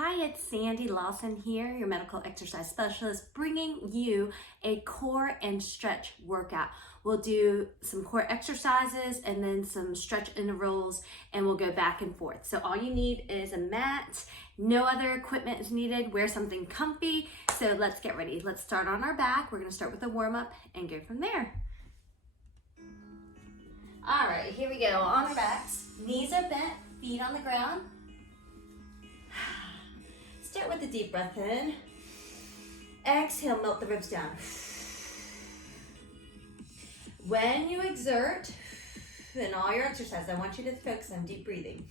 Hi, it's Sandy Lawson here, your medical exercise specialist, bringing you a core and stretch workout. We'll do some core exercises and then some stretch intervals, and we'll go back and forth. So all you need is a mat. No other equipment is needed. Wear something comfy. So let's get ready. Let's start on our back. We're going to start with a warm-up and go from there. All right, here we go. On our backs, knees are bent, feet on the ground. Start with a deep breath in. Exhale, melt the ribs down. When you exert in all your exercise, I want you to focus on deep breathing.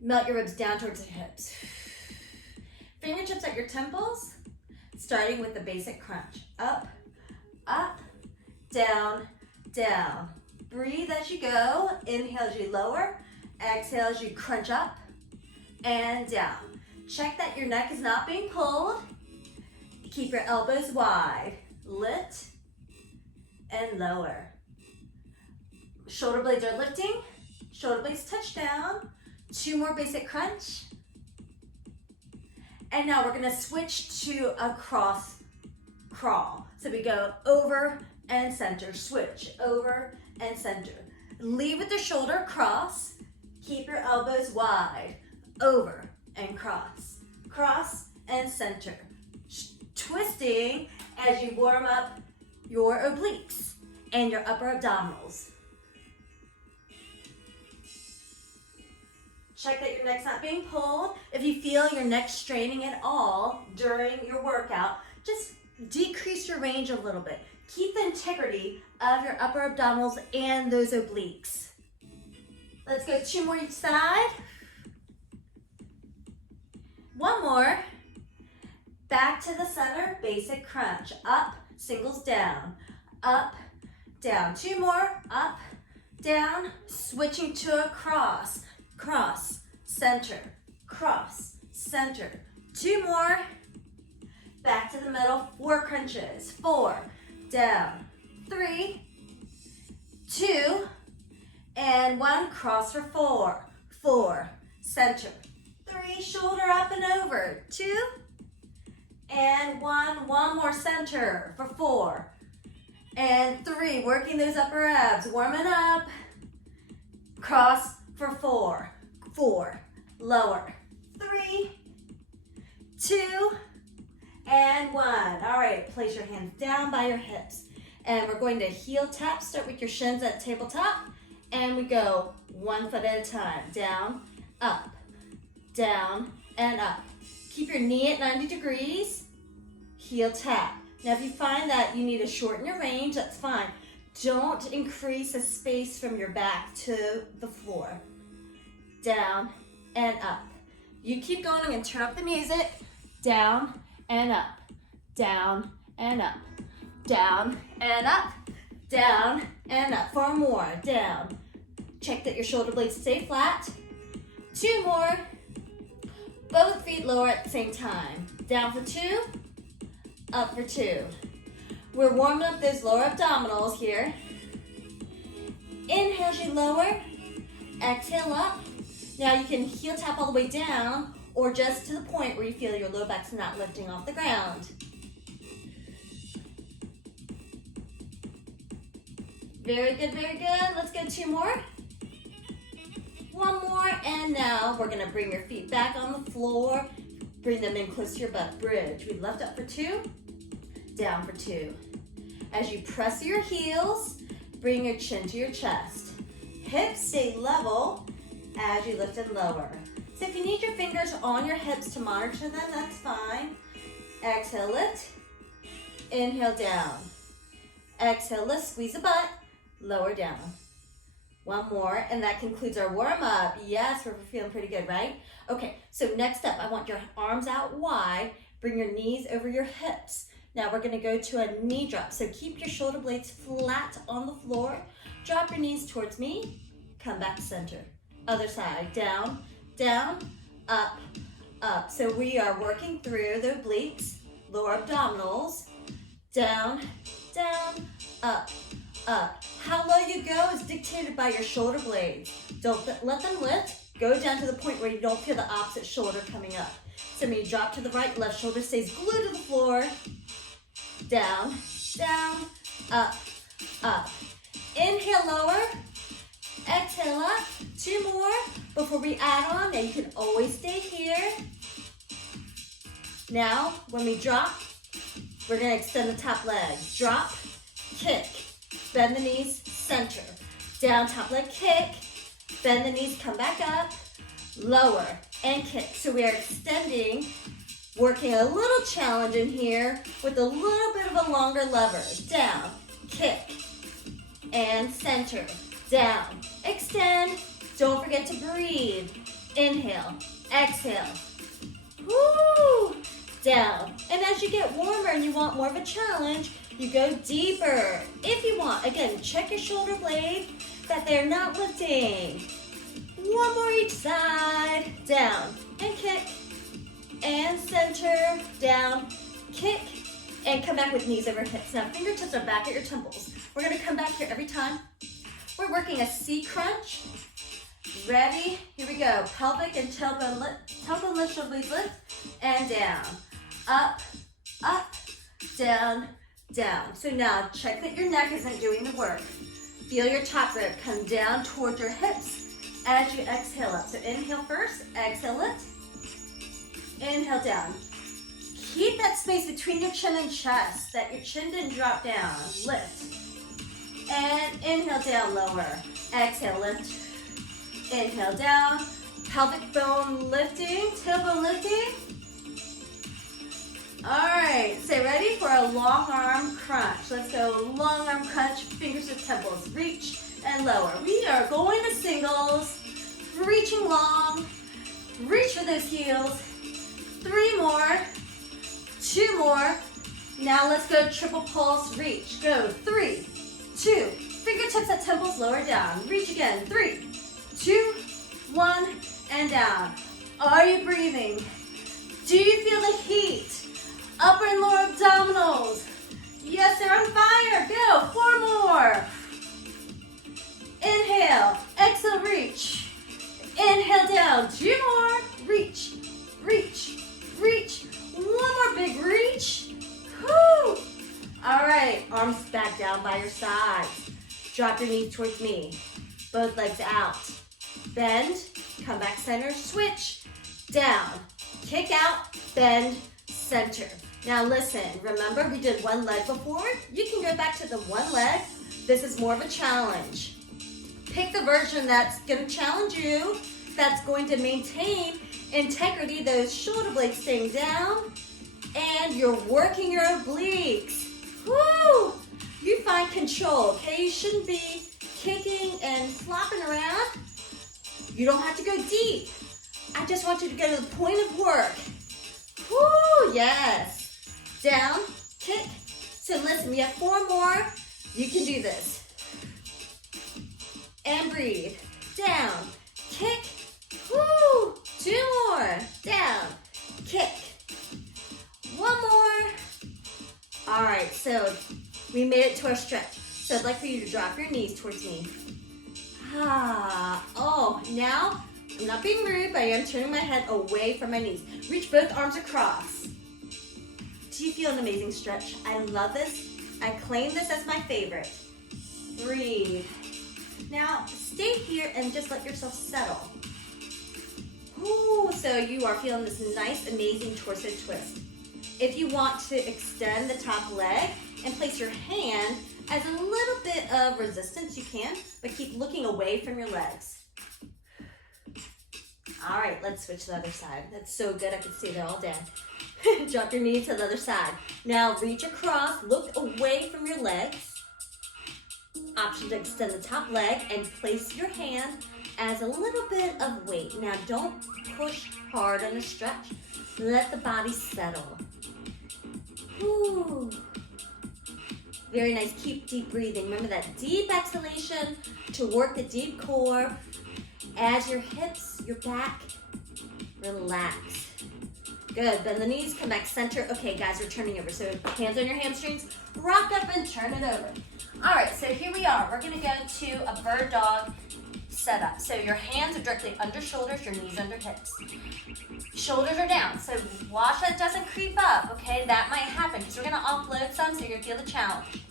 Melt your ribs down towards the hips. Fingertips at your temples, starting with the basic crunch. Up, up, down, down. Breathe as you go. Inhale as you lower. Exhale as you crunch up and down. Check that your neck is not being pulled. Keep your elbows wide. Lift and lower. Shoulder blades are lifting. Shoulder blades touch down. 2 more basic crunch. And now we're gonna switch to a cross crawl. So we go over and center. Switch, over and center. Lead with the shoulder, cross. Keep your elbows wide. Over and cross, cross and center. Twisting as you warm up your obliques and your upper abdominals. Check that your neck's not being pulled. If you feel your neck straining at all during your workout, just decrease your range a little bit. Keep the integrity of your upper abdominals and those obliques. Let's go 2 more each side. 1 more. Back to the center, basic crunch. Up, singles down. Up, down. 2 more. Up, down. Switching to a cross. Cross, center, cross, center. 2 more. Back to the middle, 4 crunches. 4, down. 3, 2, and 1. Cross for 4. 4, center. 3, shoulder up and over. 2, and 1. 1 more center for 4, and 3. Working those upper abs, warming up. Cross for 4. 4, lower. 3, 2, and 1. All right, place your hands down by your hips. And we're going to heel tap. Start with your shins at tabletop. And we go 1 foot at a time. Down, up, down, and up. Keep your knee at 90 degrees. Heel tap. Now, if you find that you need to shorten your range, that's fine. Don't increase the space from your back to the floor. Down and up. You keep going and turn up the music. Down and up. Down and up. Down and up. Down and up. 4 more. Down. Check that your shoulder blades stay flat. 2 more. Both feet lower at the same time. Down for 2. Up for 2. We're warming up those lower abdominals here. Inhale as you lower. Exhale up. Now you can heel tap all the way down or just to the point where you feel your low back's not lifting off the ground. Very good, very good. Let's go 2 more. 1 more, and now we're gonna bring your feet back on the floor. Bring them in close to your butt. Bridge. We lift up for 2, down for 2. As you press your heels, bring your chin to your chest. Hips stay level as you lift and lower. So if you need your fingers on your hips to monitor them, that's fine. Exhale, lift. Inhale, down. Exhale, lift, squeeze the butt. Lower down. 1 more, and that concludes our warm-up. Yes, we're feeling pretty good, right? Okay, so next up, I want your arms out wide. Bring your knees over your hips. Now we're gonna go to a knee drop. So keep your shoulder blades flat on the floor. Drop your knees towards me. Come back to center. Other side, down, down, up, up. So we are working through the obliques, lower abdominals, down, down, up, up. How low you go is dictated by your shoulder blades. Don't let them lift. Go down to the point where you don't feel the opposite shoulder coming up. So when you drop to the right, left shoulder stays glued to the floor. Down, down, up, up. Inhale, lower. Exhale up. 2 more before we add on. Now you can always stay here. Now, when we drop, we're going to extend the top leg. Drop, kick, bend the knees, center. Down, top leg, kick, bend the knees, come back up, lower, and kick. So we are extending, working a little challenge in here with a little bit of a longer lever. Down, kick, and center. Down, extend. Don't forget to breathe. Inhale, exhale. Woo! Down. And as you get warmer and you want more of a challenge, you go deeper. If you want, again, check your shoulder blade that they're not lifting. 1 more each side. Down and kick and center. Down, kick, and come back with knees over hips. Now fingertips are back at your temples. We're gonna come back here every time. We're working a C crunch. Ready? Here we go. Pelvic and tailbone lift, shoulder blades lift, and down. Up, up, down, down. So now check that your neck isn't doing the work. Feel your top rib come down toward your hips as you exhale up. So inhale first, exhale lift. Inhale down. Keep that space between your chin and chest, that your chin didn't drop down. Lift. And inhale down, lower. Exhale, lift. Inhale down. Pelvic bone lifting, tailbone lifting. All right, so ready for a long arm crunch. Let's go long arm crunch, fingers to temples. Reach and lower. We are going to singles, reaching long. Reach for those heels. 3 more, 2 more. Now let's go triple pulse, reach. Go 3, 2, fingertips at temples, lower down. Reach again, 3, 2, 1, and down. Are you breathing? Do you feel the heat? Upper and lower abdominals. Yes, they're on fire. Go, 4 more. Inhale, exhale, reach. Inhale down, 2 more. Reach, reach, reach. 1 more big reach. Whoo! All right, arms back down by your sides. Drop your knees towards me. Both legs out. Bend, come back center, switch, down, kick out, bend, center. Now listen, remember we did 1 leg before? You can go back to the 1 leg. This is more of a challenge. Pick the version that's going to challenge you, that's going to maintain integrity, those shoulder blades staying down, and you're working your obliques. Woo! You find control, okay? You shouldn't be kicking and flopping around. You don't have to go deep. I just want you to go to the point of work. Woo, yes. Down, kick. So listen, we have 4 more. You can do this. And breathe. Down, kick. Woo, 2 more. Down, kick. 1 more. All right, so we made it to our stretch. So I'd like for you to drop your knees towards me. Oh, now I'm not being rude, but I am turning my head away from my knees. Reach both arms across. Do you feel an amazing stretch? I love this. I claim this as my favorite. Breathe. Now, stay here and just let yourself settle. Ooh, so you are feeling this nice, amazing torso twist. If you want to extend the top leg and place your hand as a little bit of resistance, you can, but keep looking away from your legs. All right, let's switch to the other side. That's so good, I could stay there all day. Drop your knee to the other side. Now reach across, look away from your legs. Option to extend the top leg and place your hand as a little bit of weight. Now don't push hard on a stretch. Let the body settle. Ooh. Very nice, keep deep breathing. Remember that deep exhalation to work the deep core. As your hips, your back, relax. Good, bend the knees, come back center. Okay guys, we're turning over. So hands on your hamstrings, rock up and turn it over. All right, so here we are. We're gonna go to a bird dog set up. So your hands are directly under shoulders, your knees under hips. Shoulders are down, so watch that doesn't creep up, okay? That might happen because we're gonna offload some, so you're gonna feel the challenge.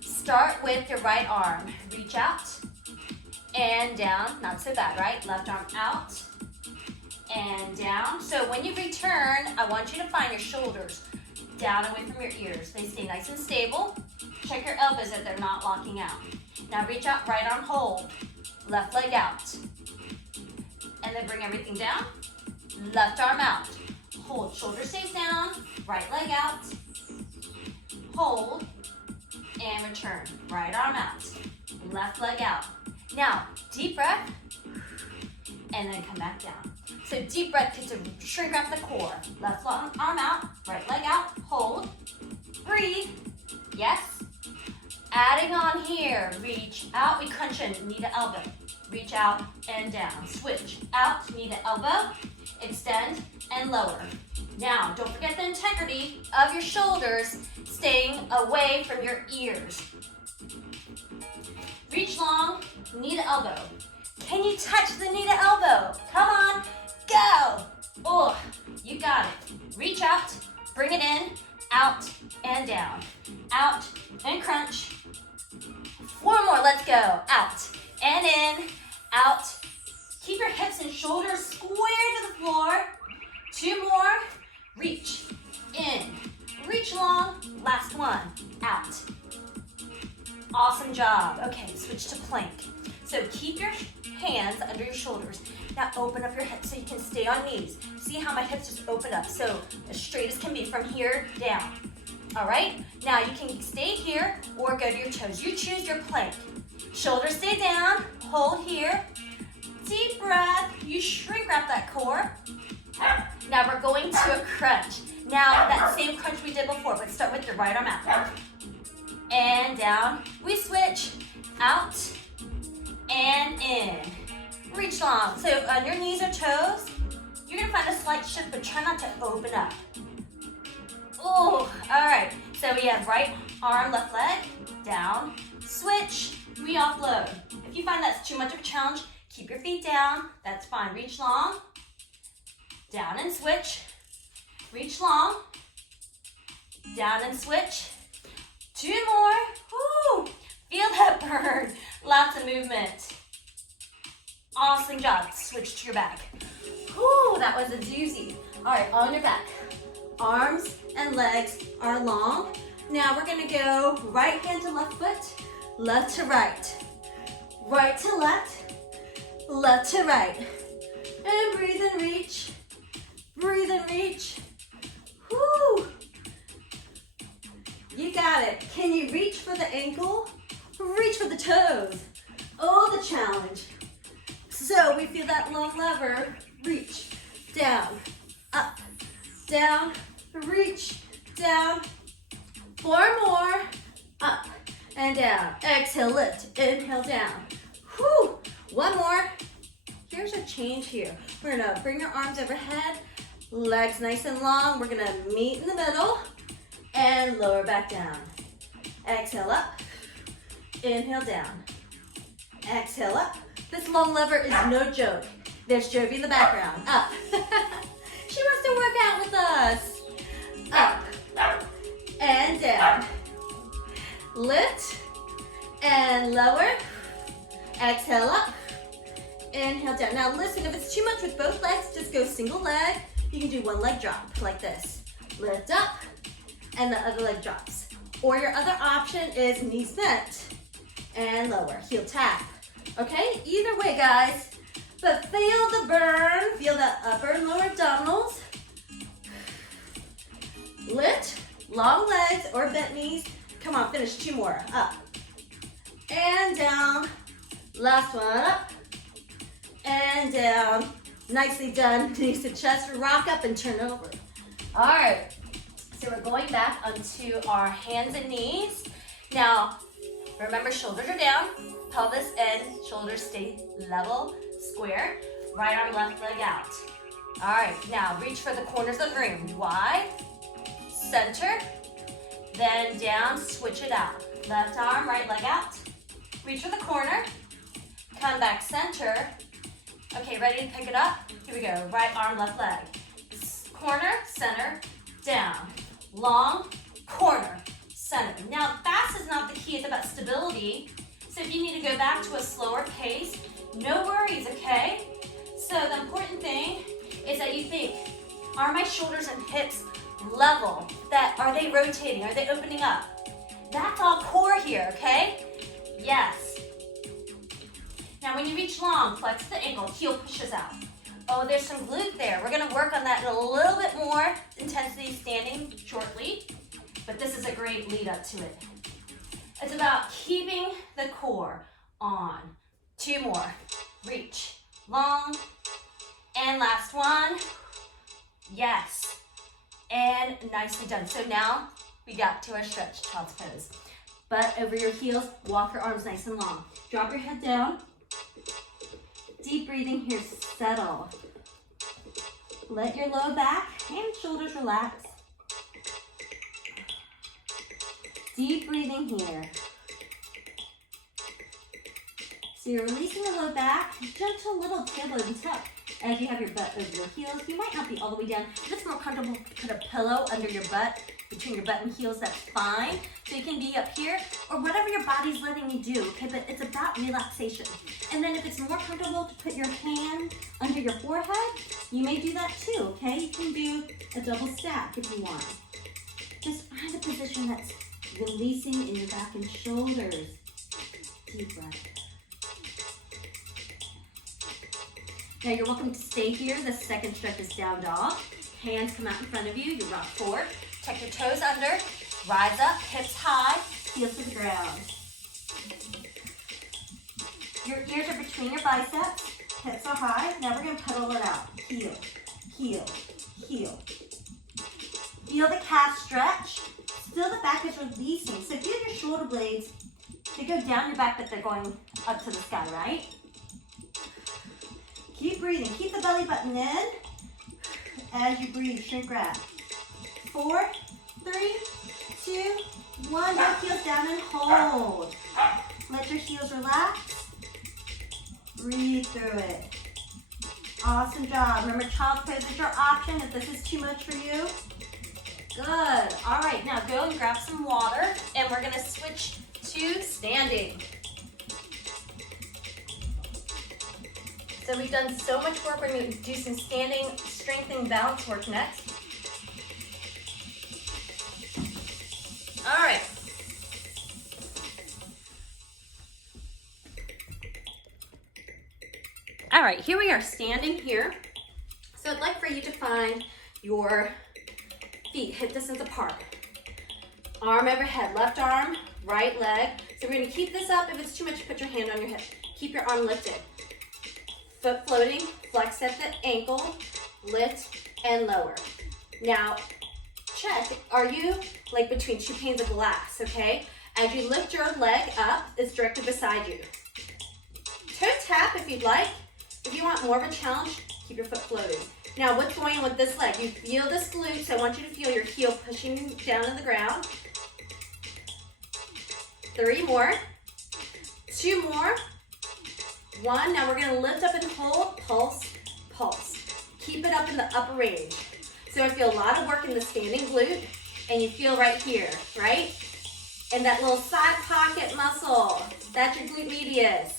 Start with your right arm. Reach out and down, not so bad, right? Left arm out and down. So when you return, I want you to find your shoulders down away from your ears. They stay nice and stable. Check your elbows if they're not locking out. Now reach out, right arm hold, left leg out. And then bring everything down, left arm out. Hold, shoulder stays down, right leg out. Hold, and return. Right arm out, left leg out. Now, deep breath, and then come back down. So deep breath to shrink wrap the core. Left arm out, right leg out, hold, breathe, yes. Adding on here, reach out, we crunch in, knee to elbow. Reach out and down, switch out, knee to elbow, extend and lower. Now, don't forget the integrity of your shoulders staying away from your ears. Reach long, knee to elbow. Can you touch the knee to elbow? Come on, go. Oh, you got it. Reach out, bring it in, out and down. Out and crunch. One more, let's go. Out and in, out. Keep your hips and shoulders square to the floor. Two more, reach, in, reach long, last one, out. Awesome job. Okay, switch to plank. So keep your hands under your shoulders. Now open up your hips so you can stay on knees. See how my hips just open up, so as straight as can be from here down. All right, now you can stay here or go to your toes. You choose your plank. Shoulders stay down, hold here. Deep breath, you shrink wrap that core. Now we're going to a crunch. Now that same crunch we did before, but start with your right arm out. And down, we switch, out and in. Reach long, so on your knees or toes, you're gonna find a slight shift, but try not to open up. Oh, all right, so we have right arm, left leg, down, switch, we offload. If you find that's too much of a challenge, keep your feet down, that's fine. Reach long, down and switch, reach long, down and switch. Two more, woo, feel that burn, lots of movement. Awesome job, switch to your back. Woo, that was a doozy. All right, on your back. Arms and legs are long. Now we're gonna go right hand to left foot, left to right. Right to left, left to right. And breathe and reach, breathe and reach. Woo! You got it. Can you reach for the ankle? Reach for the toes. Oh, the challenge. So we feel that long lever, reach, down, up, down, reach, down. Four more, up and down. Exhale, lift, inhale, down. Whew, one more. Here's a change here. We're gonna bring your arms overhead, legs nice and long. We're gonna meet in the middle and lower back down. Exhale up, inhale down. Exhale up. This long lever is no joke. There's Jovi in the background. Up. She wants to work out with us. Up and down. Lift and lower. Exhale up. Inhale down. Now listen, if it's too much with both legs, just go single leg. You can do one leg drop like this. Lift up and the other leg drops. Or your other option is knees bent and lower. Heel tap. Okay, either way, guys. But feel the burn. Feel that upper and lower abdominals. Lift, long legs or bent knees. Come on, finish two more. Up and down. Last one, up and down. Nicely done. Knees to chest, rock up and turn over. All right, so we're going back onto our hands and knees. Now, remember, shoulders are down, pelvis and shoulders stay level, square. Right arm, left leg out. All right, now reach for the corners of the room. Wide, center, then down, switch it out. Left arm, right leg out. Reach for the corner. come back center. Okay, ready to pick it up? Here we go, right arm, left leg. Corner, center, down. Long, corner, center. Now, fast is not the key, it's about stability. So if you need to go back to a slower pace, no worries, okay? So the important thing is that you think, are my shoulders and hips level? Are they rotating? Are they opening up? That's all core here, okay? Yes. Now when you reach long, flex the ankle, heel pushes out. Oh, there's some glute there. We're gonna work on that in a little bit more intensity standing shortly, but this is a great lead up to it. It's about keeping the core on. 2 more. Reach, long, and last one. Yes, and nicely done. So now we got to our stretch, child's pose. Butt over your heels, walk your arms nice and long. Drop your head down. Deep breathing here, settle. Let your low back and shoulders relax. Deep breathing here. So you're releasing the low back, gentle little table and tuck as you have your butt over your heels. You might not be all the way down. If it's more comfortable to put a pillow under your butt, between your butt and heels, that's fine. So you can be up here or whatever your body's letting you do, okay? But it's about relaxation. And then if it's more comfortable to put your hand under your forehead, you may do that too, okay? You can do a double stack if you want. Just find a position that's releasing in your back and shoulders. Deep breath. Now you're welcome to stay here. The second stretch is down dog. Hands come out in front of you. You rock forward. Tuck your toes under. Rise up, hips high, heels to the ground. Your ears are between your biceps. Hips are high. Now we're going to pedal it out. Heel, heel, heel. Feel the calf stretch. Still the back is releasing. So if you have your shoulder blades, they go down your back, but they're going up to the sky, right? Keep breathing. Keep the belly button in. As you breathe, shrink wrap. 4, 3, 2, 1. Now heels down and hold. Let your heels relax. Breathe through it. Awesome job. Remember, child's pose is your option if this is too much for you. Good. All right, now go and grab some water, and we're going to switch to standing. So we've done so much work. We're going to do some standing, strengthening, balance work next. All right. All right, here we are standing here. So I'd like for you to find your feet hip distance apart. Arm overhead, left arm, right leg. So we're going to keep this up. If it's too much, put your hand on your hip. Keep your arm lifted. Foot floating, flex at the ankle, lift and lower. Now, check, are you like between 2 panes of glass, okay? As you lift your leg up, it's directly beside you. Toe tap if you'd like. If you want more of a challenge, keep your foot floating. Now, what's going on with this leg? You feel this glute, so I want you to feel your heel pushing down to the ground. 3 more. 2 more. 1. Now we're going to lift up and hold. Pulse, pulse. Keep it up in the upper range. So I feel a lot of work in the standing glute, and you feel right here, right? And that little side pocket muscle. That's your glute medius.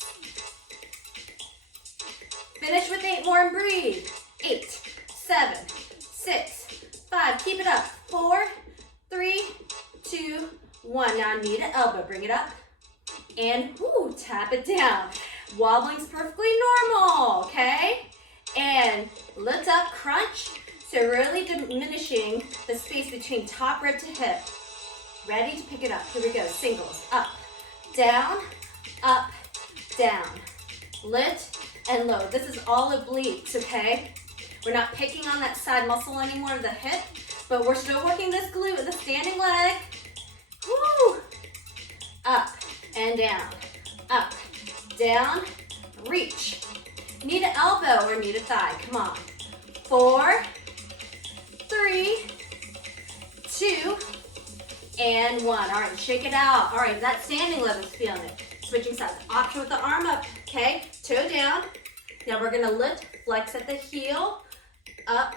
Finish with 8 more and breathe. 8, 7, 6, 5. Keep it up. 4, 3, 2, 1. Now knee to elbow. Bring it up. And whoo, tap it down. Wobbling's perfectly normal, okay? And lift up, crunch. So really diminishing the space between top rib to hip. Ready to pick it up. Here we go. Singles. Up, down, lift and low. This is all obliques, okay? We're not picking on that side muscle anymore of the hip, but we're still working this glute with the standing leg. Woo! Up and down, up, down, reach. Knee to elbow or knee to thigh. Come on. 4, 3, 2, and 1. All right, shake it out. All right, that standing leg is feeling it. Switching sides. Option with the arm up, okay? Toe down. Now we're gonna lift, flex at the heel, up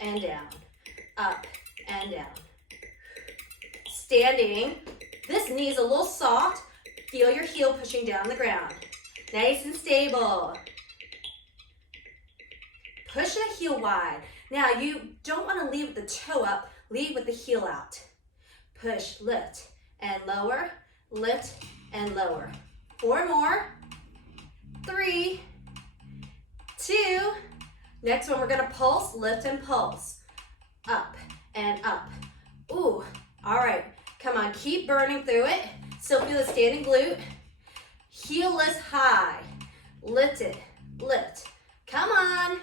and down, up and down. Standing, this knee is a little soft. Feel your heel pushing down the ground. Nice and stable. Push the heel wide. Now you don't want to lead with the toe up, lead with the heel out. Push, lift, and lower, lift, and lower. 4 more. 3, 2. Next one, we're gonna pulse, lift and pulse. Up and up. Ooh, all right. Come on, keep burning through it. Still feel the standing glute. Heel is high. Lift it, lift. Come on.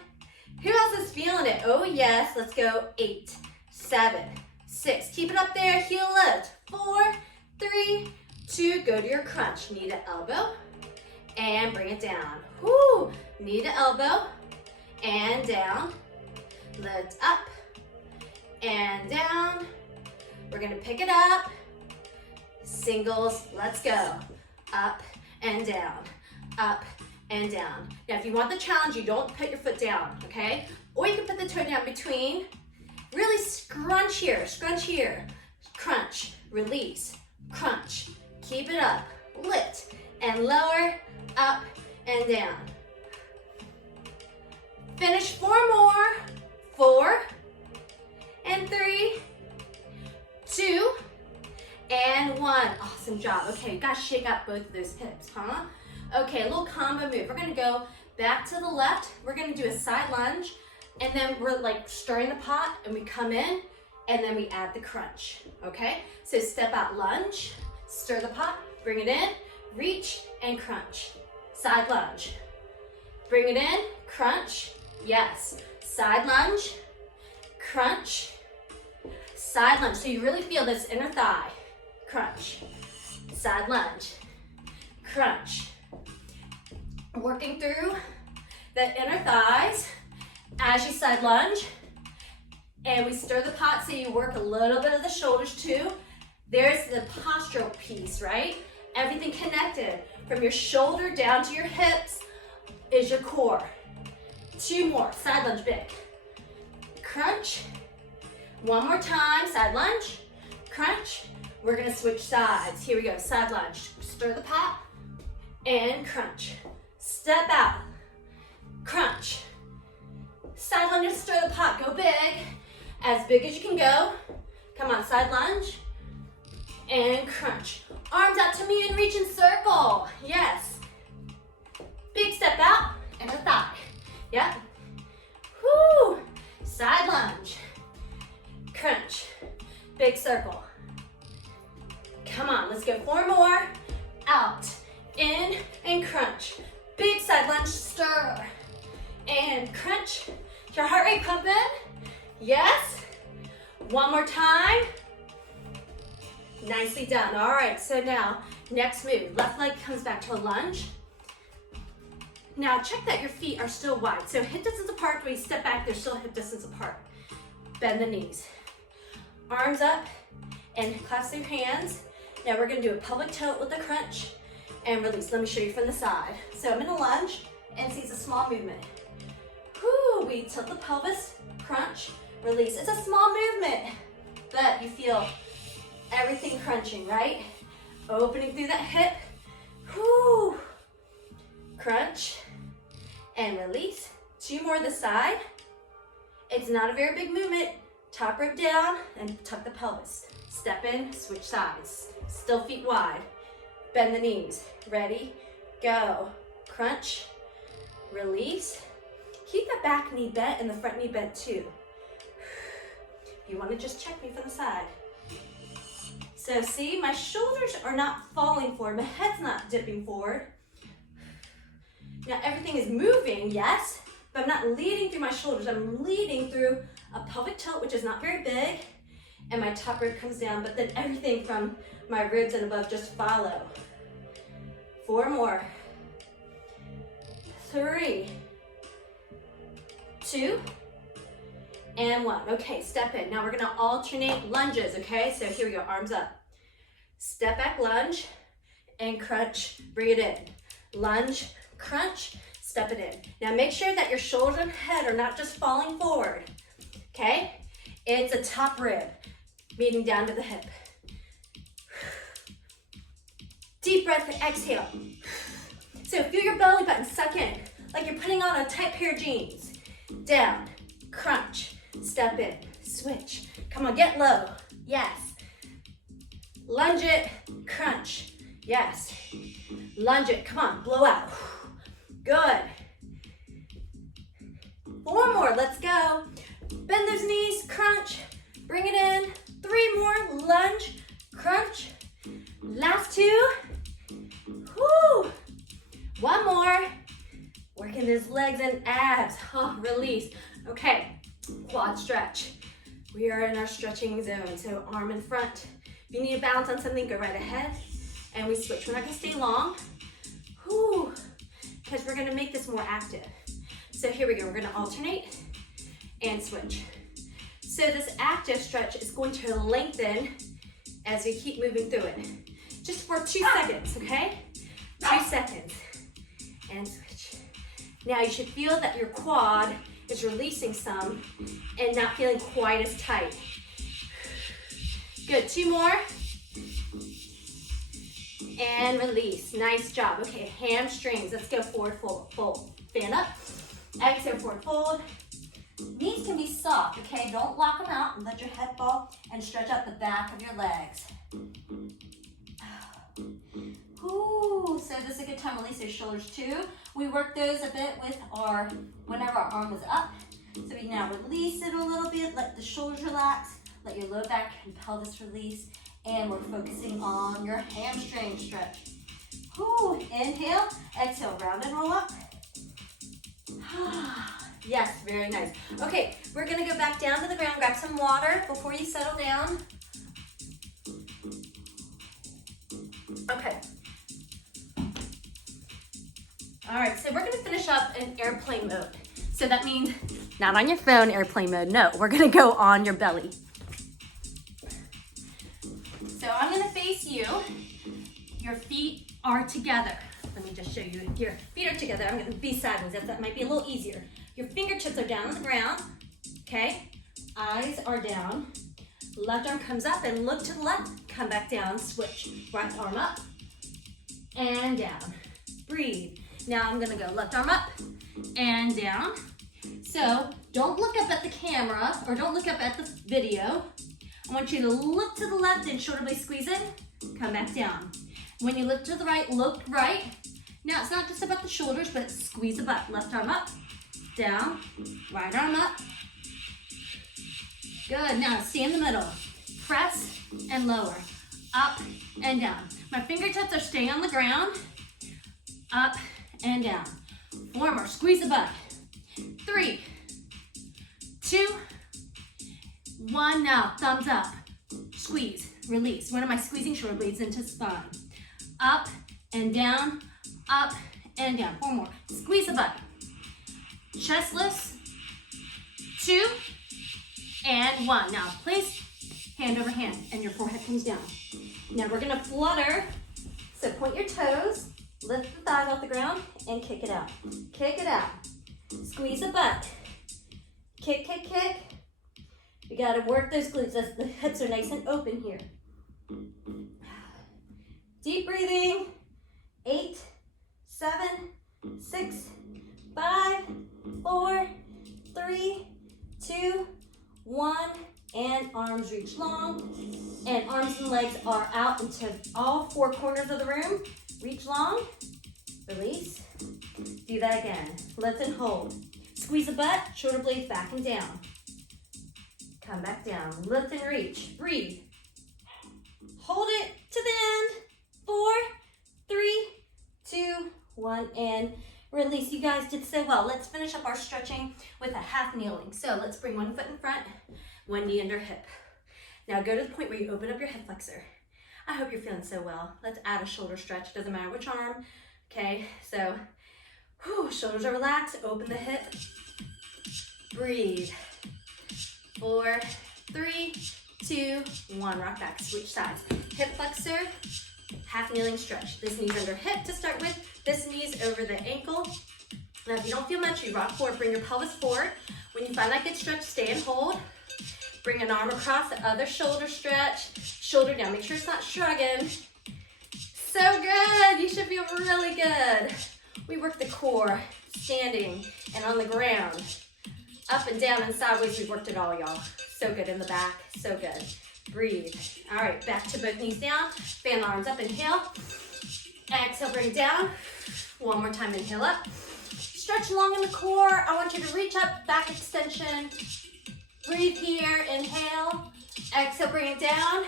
Who else is feeling it? Oh yes, let's go. 8, 7, 6. Keep it up there, heel lift. 4, 3, 2. Go to your crunch. Knee to elbow and bring it down. Whoo, knee to elbow and down. Lift up and down. We're gonna pick it up. Singles, let's go. Up and down, up and down. Now, if you want the challenge, you don't put your foot down, okay? Or you can put the toe down between. Really scrunch here, crunch, release, crunch. Keep it up, lift and lower, up and down. Finish 4 more. 4 and 3, 2 and 1. Awesome job. Okay, you gotta shake out both of those hips, huh? Okay, a little combo move. We're gonna go back to the left. We're gonna do a side lunge, and then we're like stirring the pot, and we come in, and then we add the crunch, okay? So step out, lunge, stir the pot, bring it in, reach, and crunch. Side lunge. Bring it in, crunch, yes. Side lunge, crunch, side lunge. So you really feel this inner thigh. Crunch, side lunge, crunch. Working through the inner thighs as you side lunge. And we stir the pot so you work a little bit of the shoulders too. There's the postural piece, right? Everything connected from your shoulder down to your hips is your core. 2 more, side lunge big. Crunch. 1 more time, side lunge, crunch. We're gonna switch sides. Here we go, side lunge. Stir the pot and crunch. Step out, crunch. Side lunge, stir the pot, go big as you can go. Come on, side lunge and crunch. Arms out to me and reach and circle, yes. Big step out and a thigh, yep. Whoo, side lunge, crunch, big circle. Come on, let's go 4 more. Out, in, and crunch. Big side lunge, stir, and crunch. Is your heart rate pumping? Yes. 1 more time. Nicely done. All right, so now, next move. Left leg comes back to a lunge. Now, check that your feet are still wide. So hip distance apart, when you step back, they're still hip distance apart. Bend the knees. Arms up, and clasp your hands. Now we're gonna do a pelvic tilt with the crunch and release. Let me show you from the side. So I'm in a lunge, and see it's a small movement. Whoo, we tilt the pelvis, crunch, release. It's a small movement, but you feel everything crunching, right? Opening through that hip, whoo. Crunch and release. 2 more this side. It's not a very big movement. Top rib down and tuck the pelvis. Step in, switch sides. Still feet wide. Bend the knees. Ready, go. Crunch, release. Keep the back knee bent and the front knee bent too. You want to just check me from the side. So see, my shoulders are not falling forward. My head's not dipping forward. Now everything is moving, yes, but I'm not leading through my shoulders. I'm leading through a pelvic tilt, which is not very big, and my top rib comes down, but then everything from my ribs and above just follow. 4 more. 3, 2, and 1. Okay, step in. Now we're gonna alternate lunges, okay? So here we go, arms up. Step back lunge, and crunch, bring it in. Lunge, crunch, step it in. Now make sure that your shoulders and head are not just falling forward, okay? It's a top rib, meeting down to the hip. Deep breath, exhale. So feel your belly button suck in, like you're putting on a tight pair of jeans. Down, crunch, step in, switch. Come on, get low, yes. Lunge it, crunch, yes. Lunge it, come on, blow out. Good. 4 more, let's go. Bend those knees, crunch, bring it in. 3 more, lunge, crunch. Last 2. Woo. 1 more. Working those legs and abs. Oh, release. Okay, quad stretch. We are in our stretching zone, so arm in front. If you need to balance on something, go right ahead. And we switch. We're not gonna stay long. Whew. Because we're gonna make this more active. So here we go, we're gonna alternate and switch. So this active stretch is going to lengthen as we keep moving through it. Just for 2 seconds, okay? 2 seconds, and switch. Now you should feel that your quad is releasing some and not feeling quite as tight. Good, 2 more. And release, nice job. Okay, hamstrings, let's go forward, fold. Stand up, exhale, forward fold. Knees can be soft, okay? Don't lock them out and let your head fall and stretch out the back of your legs. Ooh, so this is a good time to release those shoulders too. We work those a bit with whenever our arm was up. So we now release it a little bit, let the shoulders relax, let your low back and pelvis release, and we're focusing on your hamstring stretch. Ooh, inhale, exhale, round and roll up. Yes, very nice. Okay, we're gonna go back down to the ground, grab some water before you settle down. Okay. All right, so we're gonna finish up in airplane mode. So that means not on your phone, airplane mode, no, we're gonna go on your belly. So I'm gonna face you. Your feet are together. Let me just show you. Your feet are together. I'm gonna be sideways. That might be a little easier. Your fingertips are down on the ground, okay? Eyes are down. Left arm comes up and look to the left. Come back down, switch. Right arm up and down. Breathe. Now I'm gonna go left arm up and down. So don't look up at the camera or don't look up at the video. I want you to look to the left and shoulder blade squeeze in. Come back down. When you look to the right, look right. Now it's not just about the shoulders, but squeeze the butt. Left arm up, down, right arm up. Good, now stay in the middle. Press and lower, up and down. My fingertips are staying on the ground, up and down. 4 more, squeeze the butt. 3, 2, 1, now thumbs up. Squeeze, release. When am I squeezing? Shoulder blades into spine. Up and down, up and down. 4 more, squeeze the butt. Chest lifts, 2 and 1. Now place hand over hand and your forehead comes down. Now we're gonna flutter. So point your toes, lift the thighs off the ground and kick it out. Kick it out. Squeeze the butt. Kick, kick, kick. We gotta work those glutes as the hips are nice and open here. Deep breathing. 8, 7, 6, 5, 4, 3, 2, 1, and arms reach long, and arms and legs are out into all 4 corners of the room. Reach long, release. Do that again. Lift and hold. Squeeze the butt, shoulder blades back and down. Come back down, lift and reach. Breathe. Hold it to the end. 4, 3, 2, 1, and release. You guys did so well. Let's finish up our stretching with a half kneeling. So let's bring 1 foot in front, 1 knee under hip. Now go to the point where you open up your hip flexor. I hope you're feeling so well. Let's add a shoulder stretch. Doesn't matter which arm. Okay, so shoulders are relaxed. Open the hip. Breathe. 4, 3, 2, 1. Rock back. Switch sides. Hip flexor. Half kneeling stretch. This knee's under hip to start with. This knee's over the ankle. Now, if you don't feel much, you rock forward. Bring your pelvis forward. When you find that good stretch, stay and hold. Bring an arm across the other shoulder stretch. Shoulder down. Make sure it's not shrugging. So good. You should feel really good. We work the core, standing and on the ground. Up and down and sideways. We've worked it all, y'all. So good in the back. So good. Breathe. All right, back to both knees down. Fan the arms up. Inhale. Exhale, bring it down. One more time, inhale up. Stretch long in the core. I want you to reach up, back extension. Breathe here, inhale. Exhale, bring it down.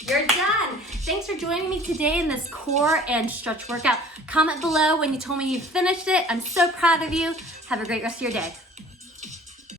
You're done. Thanks for joining me today in this core and stretch workout. Comment below when you told me you finished it. I'm so proud of you. Have a great rest of your day.